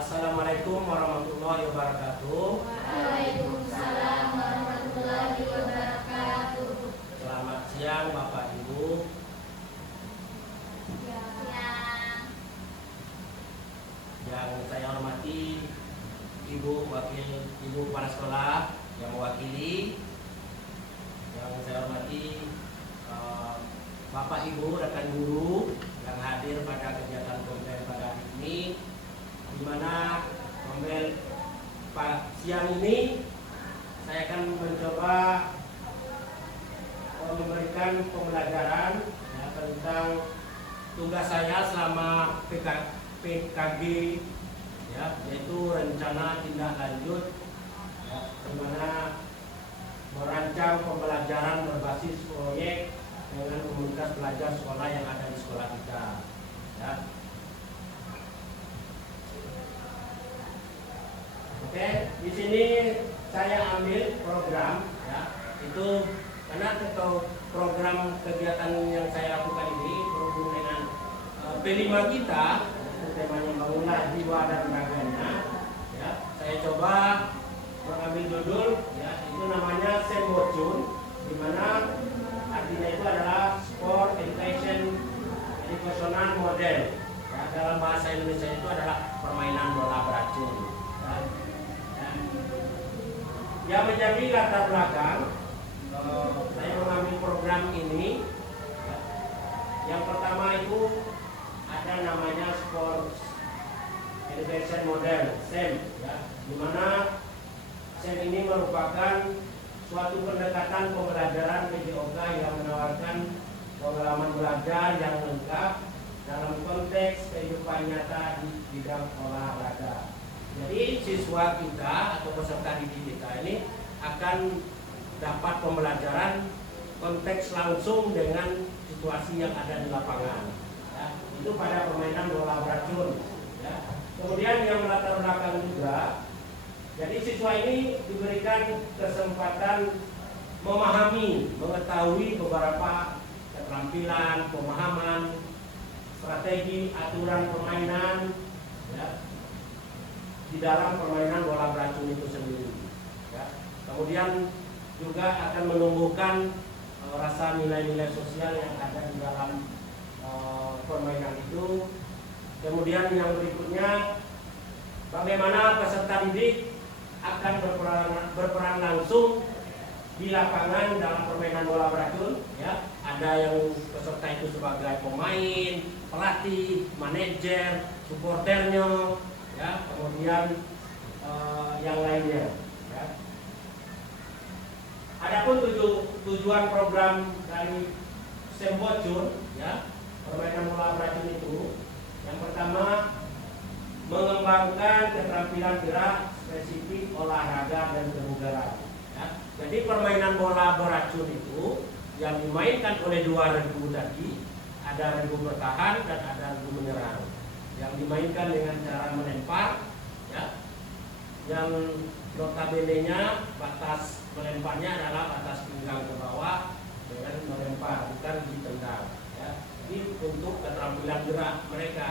Assalamualaikum warahmatullahi wabarakatuh. Waalaikumsalam warahmatullahi wabarakatuh. Selamat siang Bapak Ibu. Yang saya hormati Ibu Wakil Ibu Kepala Sekolah yang mewakili. Yang saya hormati Bapak Ibu rekan guru yang hadir pada kegiatan Komel pada hari ini, di mana Komel siang ini saya akan mencoba memberikan pembelajaran tentang tugas saya selama PKG, yaitu rencana tindak lanjut, di mana merancang pembelajaran berbasis proyek dengan komunitas pelajar sekolah yang ada di sekolah kita. Oke, di sini saya ambil program, itu karena program kegiatan yang saya lakukan ini berhubung dengan P5 kita, temanya bangunlah jiwa dan raganya. Saya coba mengambil judul, itu namanya Sembocun, di mana artinya itu adalah Sport Educational Model. Dalam bahasa Indonesia itu adalah permainan bola beracun. Yang menjadi latar belakang saya mengambil program ini, yang pertama itu ada namanya Sport Education Model (SEM), di mana SEM ini merupakan suatu pendekatan pembelajaran PJOK yang menawarkan pengalaman belajar yang lengkap dalam konteks kehidupan nyata di bidang olahraga. Jadi siswa kita atau peserta didik kita ini akan dapat pembelajaran konteks langsung dengan situasi yang ada di lapangan. Itu pada permainan bola beracun. Kemudian yang melatar belakang juga, jadi siswa ini diberikan kesempatan memahami, mengetahui beberapa keterampilan, pemahaman, strategi, aturan permainan, di dalam permainan bola beracun itu sendiri. Kemudian juga akan menumbuhkan rasa nilai-nilai sosial yang ada di dalam permainan itu. Kemudian yang berikutnya, bagaimana peserta didik akan berperan langsung di lapangan dalam permainan bola beracun. Ada yang peserta itu sebagai pemain, pelatih, manajer, supporternya, kemudian yang lainnya. Adapun tujuan program dari Sembocun, permainan bola beracun itu, yang pertama mengembangkan keterampilan gerak spesifik olahraga dan kebugaran. Jadi permainan bola beracun itu yang dimainkan oleh dua regu tadi, ada regu bertahan dan ada regu menyerang. Yang dimainkan dengan cara melempar, yang notabene-nya batas melemparnya adalah batas pinggang ke bawah dengan melempar, bukan ditendang. Jadi untuk keterampilan gerak mereka,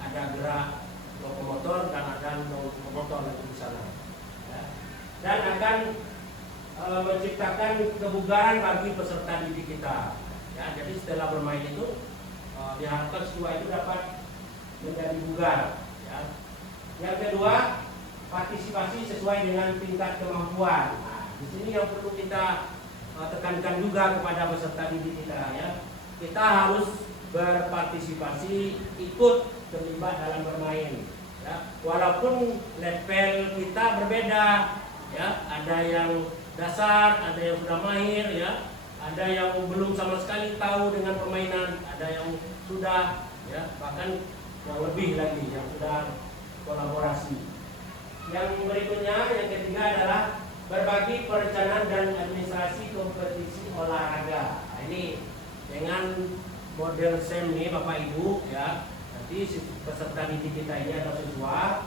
ada gerak lokomotor dan ada lokomotor di sana, dan akan menciptakan kebugaran bagi peserta didik kita. Jadi setelah bermain itu diharapkan siswa itu dapat menjadi bugar. Yang kedua, partisipasi sesuai dengan tingkat kemampuan. Di sini yang perlu kita tekankan juga kepada peserta didik kita, kita harus berpartisipasi, ikut terlibat dalam bermain. Walaupun level kita berbeda, ada yang dasar, ada yang sudah mahir, ada yang belum sama sekali tahu dengan permainan, ada yang sudah, bahkan yang lebih lagi yang sudah kolaborasi. Yang berikutnya, yang ketiga adalah berbagi perencanaan dan administrasi kompetisi olahraga. Ini dengan model SEM ini Bapak Ibu, nanti peserta didik kita ini atau siswa,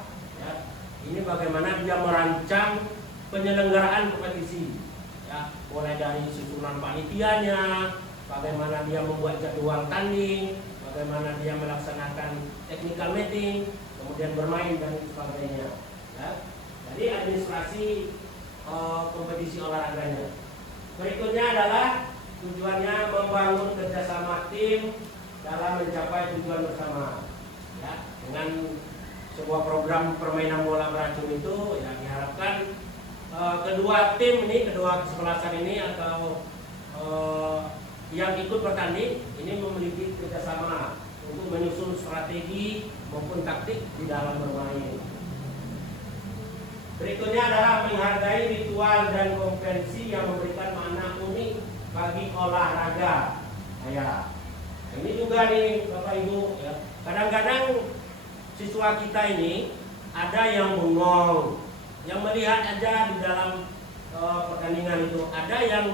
ini bagaimana dia merancang penyelenggaraan kompetisi, mulai dari susunan panitianya, bagaimana dia membuat jadwal tanding, bagaimana dia melaksanakan technical meeting, kemudian bermain dan sebagainya. Ya. Jadi administrasi kompetisi olahraganya. Berikutnya adalah tujuannya membangun kerjasama tim dalam mencapai tujuan bersama. Ya, dengan sebuah program permainan bola beracun itu, ya diharapkan kedua tim ini, kedua kesebelasan ini atau yang ikut bertanding ini memiliki kerjasama untuk menyusun strategi maupun taktik di dalam bermain. Berikutnya adalah menghargai ritual dan konvensi yang memberikan makna unik bagi olahraga. Ya. Ini juga nih Bapak Ibu, ya. Kadang-kadang siswa kita ini ada yang bengong, yang melihat aja di dalam pertandingan itu, ada yang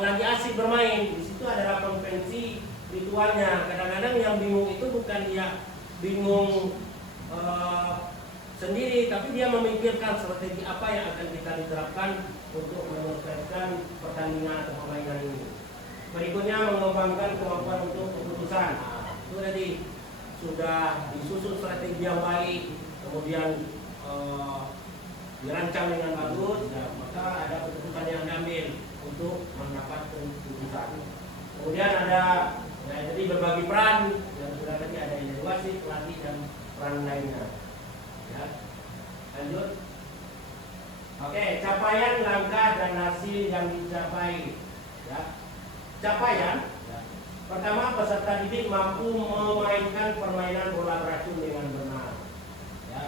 lagi asik bermain. Di situ adalah konvensi ritualnya. Kadang-kadang yang bingung itu bukan dia bingung sendiri, tapi dia memikirkan strategi apa yang akan kita diterapkan untuk menyelesaikan pertandingan atau permainan ini. Berikutnya mengembangkan kemampuan untuk keputusan. Itu tadi sudah disusun strategi yang baik, kemudian dirancang dengan bagus, ya, maka ada keputusan yang diambil untuk mendapat keputusan. Kemudian ada, ya, jadi berbagi peran yang sudah tadi ada evaluasi, pelatih dan peran lainnya. Ya. Lanjut. Oke, capaian, langkah dan hasil yang dicapai. Ya. Capaian. Ya. Pertama, peserta didik mampu memainkan permainan bola beracun dengan benar. Ya.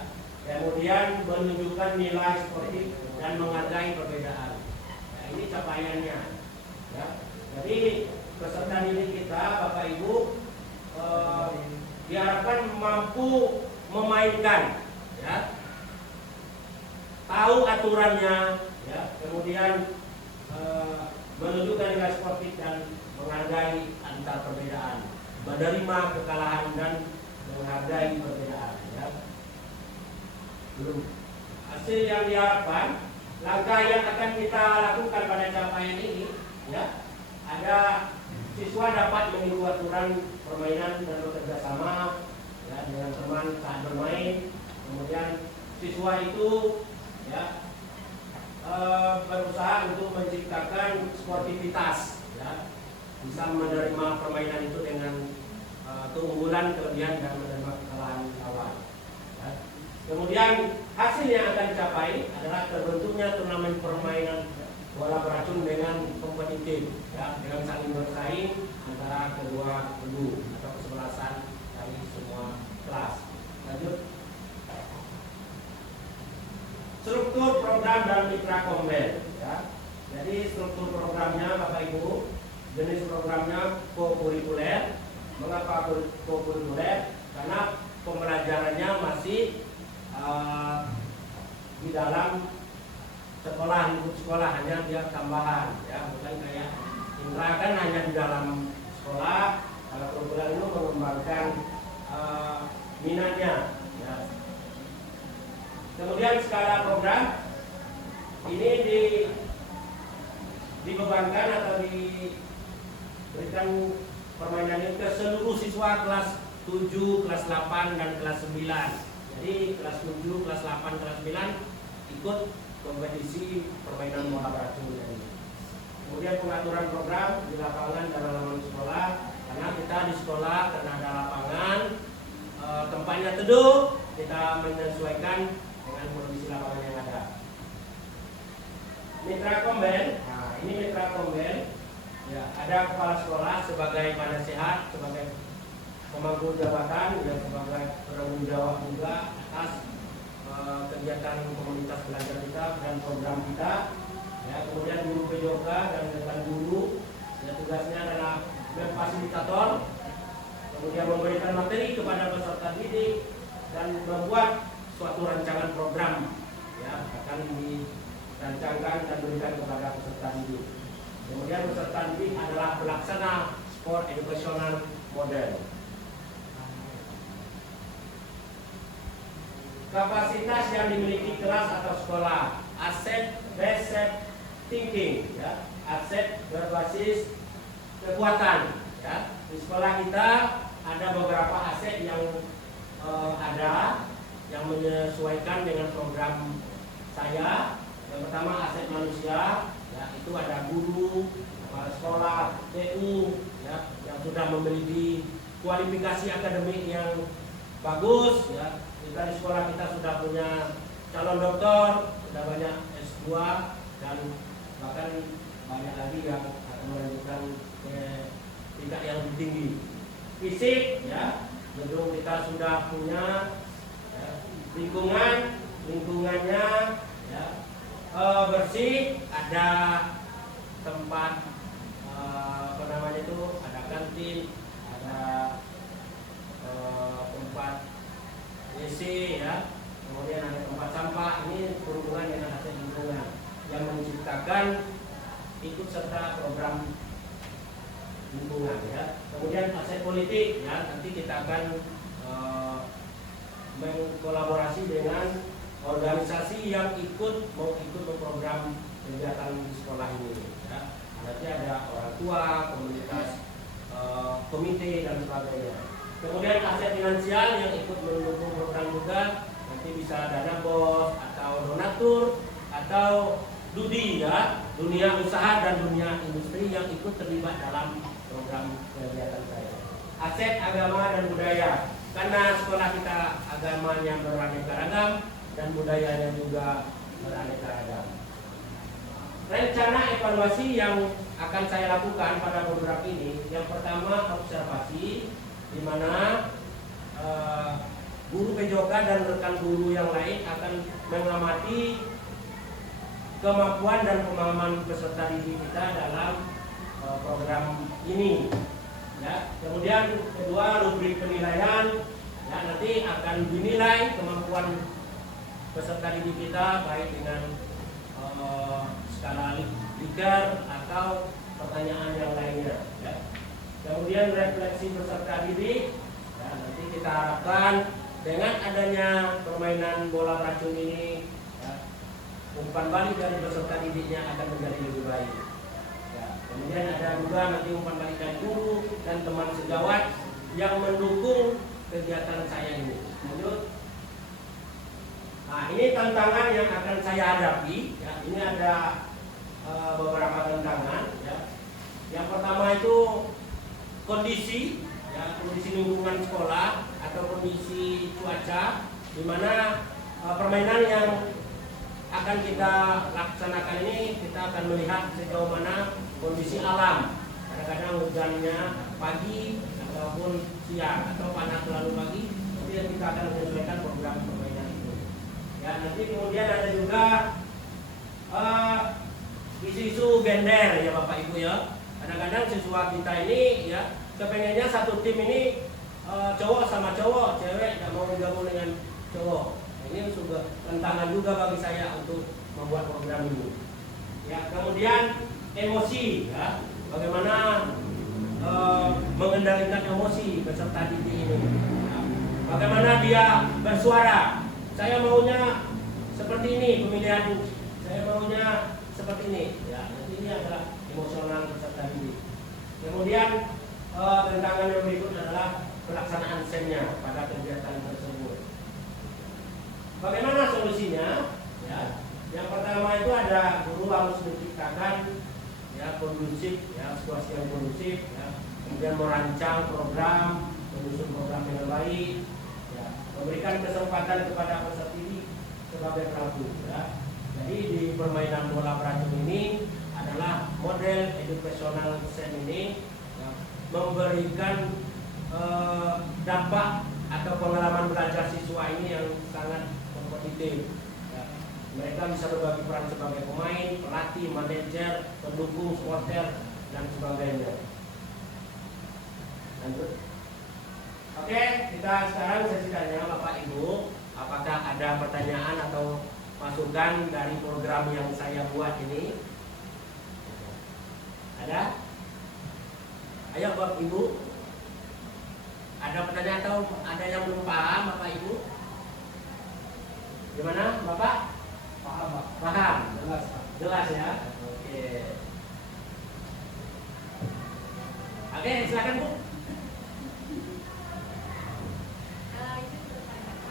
Kemudian menunjukkan nilai sportif dan menghargai perbedaan. Ya, ini capaiannya. Ya. Jadi peserta didik kita, Bapak Ibu, diharapkan mampu memainkan, ya, tahu aturannya, ya, kemudian menunjukkan nilai sportif dan menghargai antar perbedaan, menerima kekalahan dan menghargai perbedaan. Ya. Belum. Hasil yang diharapkan, langkah yang akan kita lakukan pada capaian ini, ya, ada siswa dapat mengikuti aturan permainan dan bekerja sama, ya, dengan teman saat bermain. Kemudian siswa itu, ya, berusaha untuk menciptakan sportivitas, ya, bisa menerima permainan itu dengan keunggulan, kelebihan dan menerima kekalahan lawan. Ya. Kemudian hasil yang akan dicapai adalah terbentuknya turnamen permainan bola beracun dengan kompetitif, ya, dengan saling bersaing antara kedua kubu atau kesebelasan dari semua kelas. Lanjut. Struktur program dan mitra komben, ya. Jadi struktur programnya Bapak Ibu, jenis programnya kokurikuler. Mengapa kokurikuler? Karena pembelajarannya masih di dalam sekolah, lingkup sekolah, hanya dia tambahan, ya, bukan kayak Indra kan hanya di dalam sekolah. Kalau kurikuler itu mengembangkan minatnya, ya. Kemudian skala program ini dibebankan atau diberikan permainan ini ke seluruh siswa kelas 7, kelas 8 dan kelas 9. Jadi kelas 7, kelas 8, kelas 9 ikut kompetisi permainan bola beracun ini. Kemudian pengaturan program di lapangan dan halaman sekolah, karena kita di sekolah karena ada lapangan, tempatnya teduh, kita menyesuaikan dengan kondisi lapangan yang ada. Mitra komben, nah ini mitra komben, ya, ada kepala sekolah sebagai penasehat, sebagai pemangku jabatan, dan sebagai penanggung jawab juga atas kegiatan komunitas belajar kita dan program kita. Ya, kemudian guru PJOK dan dewan guru, ya, tugasnya adalah memfasilitator, kemudian memberikan materi kepada peserta didik dan membuat suatu rancangan program, ya, akan dirancangkan dan diberikan kepada peserta didik. Kemudian peserta didik adalah pelaksana sport educational model. Kapasitas yang dimiliki kelas atau sekolah, aset based thinking, ya, aset berbasis kekuatan, ya. Di sekolah kita ada beberapa aset yang ada, menyesuaikan dengan program saya. Yang pertama aset manusia, ya itu ada guru, kepala sekolah, TU, ya yang sudah memiliki kualifikasi akademik yang bagus, ya. Kita di sekolah kita sudah punya calon doktor, sudah banyak S2 dan bahkan banyak lagi yang akan melanjutkan ke tingkat yang lebih tinggi. Fisik, ya, gedung kita sudah punya, ya. Lingkungannya, ya, bersih, ada tempat ada kantin, ada tempat WC, ya, kemudian ada tempat sampah. Ini berhubungan dengan aspek lingkungan yang menciptakan ikut serta program lingkungan, ya. Kemudian aspek politik, ya, nanti kita akan mengkolaborasi dengan organisasi yang mau ikut program kegiatan di sekolah ini, ya. Nanti ada orang tua, komunitas, komite dan sebagainya. Kemudian aset finansial yang ikut mendukung program juga, nanti bisa dana bos atau donatur atau DUDI, ya, dunia usaha dan dunia industri yang ikut terlibat dalam program kegiatan saya. Aset agama dan budaya, karena sekolah kita agamanya beraneka ragam dan budayanya juga beraneka ragam. Rencana evaluasi yang akan saya lakukan pada program ini, yang pertama observasi, di mana guru PJOK dan rekan guru yang lain akan mengamati kemampuan dan pemahaman peserta didik kita dalam program ini, ya. Kemudian kedua, rubrik penilaian, ya, nanti akan dinilai kemampuan peserta didik kita baik dengan skala Likert atau pertanyaan yang lainnya, ya. Kemudian refleksi peserta didik, ya, nanti kita harapkan dengan adanya permainan bola racun ini, ya, umpan balik dari peserta didiknya akan menjadi lebih baik, ya. Kemudian ada juga nanti umpan balik dari guru dan teman sejawat yang mendukung kegiatan saya ini. Lanjut. Nah, ini tantangan yang akan saya hadapi, ya. Ini ada beberapa tantangan, ya. Yang pertama itu kondisi, ya, kondisi lingkungan sekolah atau kondisi cuaca, di mana permainan yang akan kita laksanakan ini kita akan melihat sejauh mana kondisi alam. Kadang-kadang hujannya pagi ataupun siang atau panas terlalu pagi, kemudian kita akan menyesuaikan program permainan itu. Ya, nanti kemudian ada juga isu-isu gender, ya Bapak Ibu, ya. Kadang-kadang siswa kita ini, ya, kepengennya satu tim ini cowok sama cowok, cewek tidak mau bergabung dengan cowok. Ini juga tantangan juga bagi saya untuk membuat program ini. Ya, kemudian emosi, ya, bagaimana mengendalikan emosi peserta didik ini. Ya, bagaimana dia bersuara. Saya maunya seperti ini pemilihan, saya maunya seperti ini. Ya, nanti ini adalah emosional peserta didik. Kemudian tantangan yang berikut adalah pelaksanaan sennya pada kegiatan tersebut. Bagaimana solusinya? Ya, yang pertama itu ada guru harus menciptakan, ya, kondusif, ya, situasi yang kondusif, ya. Kemudian merancang program, menyusun program dengan baik, ya. Memberikan kesempatan kepada peserta didik sebagai pelaku, ya. Jadi di permainan bola beracun ini adalah model educational sen ini, ya, memberikan dampak atau pengalaman belajar siswa ini yang sangat kompetitif, ya. Mereka bisa berbagi peran sebagai pemain, pelatih, manajer, pendukung, supporter dan sebagainya. Lanjut. Oke, kita sekarang sesi tanya Bapak Ibu. Apakah ada pertanyaan atau masukan dari program yang saya buat ini? Ada? Ayo Bapak Ibu. Ada pertanyaan atau ada yang belum paham Bapak Ibu? Gimana Bapak? Paham, Pak. Paham? Jelas, Pak. Jelas, ya? Oke. Oke, silakan Bu. Itu pertanyaan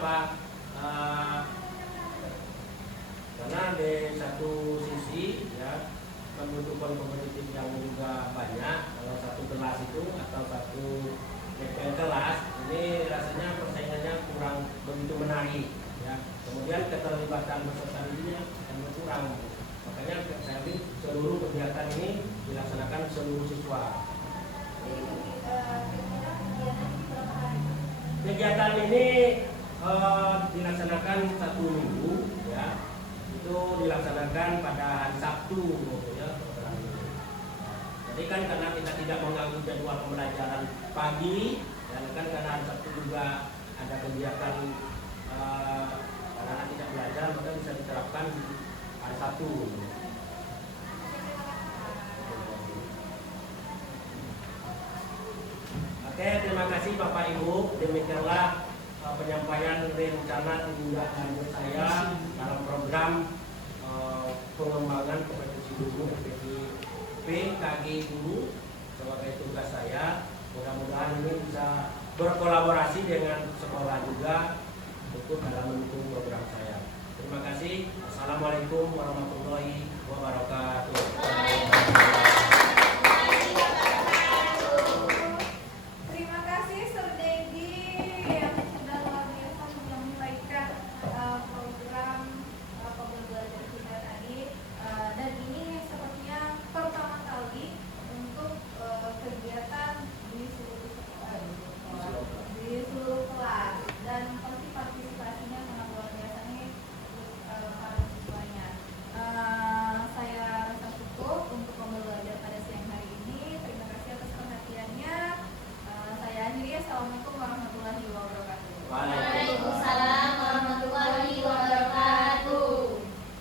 apa? Karena di satu sisi ya kebutuhan kompetitif yang juga banyak. Kalau satu kelas itu atau satu kelas ini rasanya persaingannya kurang begitu menarik ya. Kemudian keterlibatan peserta didiknya akan berkurang. Makanya saya pikir seluruh kegiatan ini dilaksanakan seluruh siswa. Kegiatan ini dilaksanakan 1 minggu ya. Itu dilaksanakan pada hari Sabtu ya. Jadi kan karena kita tidak mengganggu jadwal pembelajaran pagi dan kan karena hari Sabtu juga ada kegiatan anak-anak tidak belajar, maka bisa diterapkan di hari Sabtu. Oke, terima kasih Bapak Ibu. Demikianlah penyampaian rencana tindak lanjut saya dalam program pengembangan kompetensi guru PKG guru sebagai tugas saya. Mudah-mudahan ini bisa berkolaborasi dengan sekolah juga untuk dalam mendukung program saya. Terima kasih. Assalamualaikum warahmatullahi wabarakatuh.